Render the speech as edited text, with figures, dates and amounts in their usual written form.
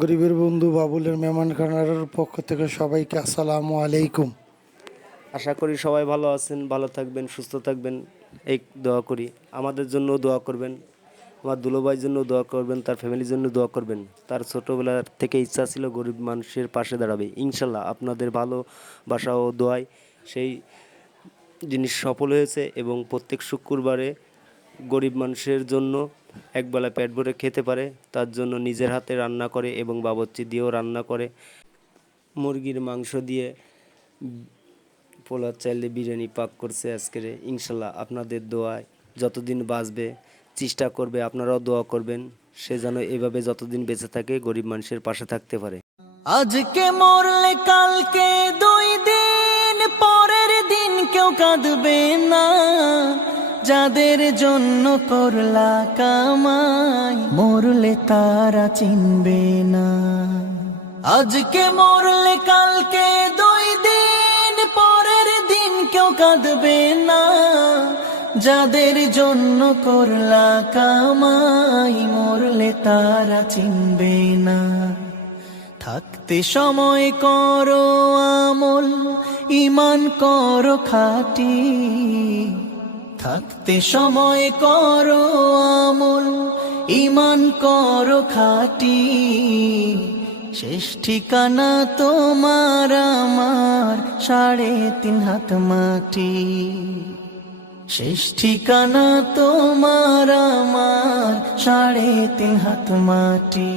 গরিবের বন্ধু বাবুলের মেহমানখানার পক্ষ থেকে সবাইকে আসসালামু আলাইকুম। আশা করি সবাই ভালো আছেন, ভালো থাকবেন, সুস্থ থাকবেন, এই দোয়া করি। আমাদের জন্য দোয়া করবেন, আমার দুলোভাইয়ের জন্য দোয়া করবেন, তার ফ্যামিলির জন্য দোয়া করবেন। তার ছোটোবেলার থেকে ইচ্ছা ছিল গরিব মানুষের পাশে দাঁড়াবে। ইনশাল্লাহ আপনাদের ভালোবাসা ও দোয়ায় সেই জিনিস সফল হয়েছে এবং প্রত্যেক শুক্রবারে গরিব মানুষের জন্য একবেলা পেট ভরে খেতে পারে, তার জন্য নিজের হাতে রান্না করে এবং বাবুর্চি দিয়েও রান্না করে। মুরগির মাংস দিয়ে, পোলার চাইলে বিরিয়ানি পাক করছে আজকের। ইনশাল্লাহ আপনাদের দোয়ায় যতদিন বাঁচবে চেষ্টা করবে, আপনারাও দোয়া করবেন সে যেন এভাবে যতদিন বেঁচে থাকে গরিব মানুষের পাশে থাকতে পারে। আজকে মরলে কালকে 2 দিন পরের দিন কেউ কাঁদবে না, যাদের জন্য করলা কামাই মরলে তারা চিনবে না। আজকে মরলে কালকে 2 দিন পরের দিন কেউ কাঁদবে না, যাদের জন্য করলা কামাই মরলে তারা চিনবে না। থাকতে সময় করো আমল, ঈমান করো খাঁটি। থাকতে সময় করো আমল, ঈমান করো খাঁটি। শেষ ঠিকানা তোমার আমার 3.5 হাত মাটি। শেষ ঠিকানা তোমার আমার 3.5 হাত মাটি।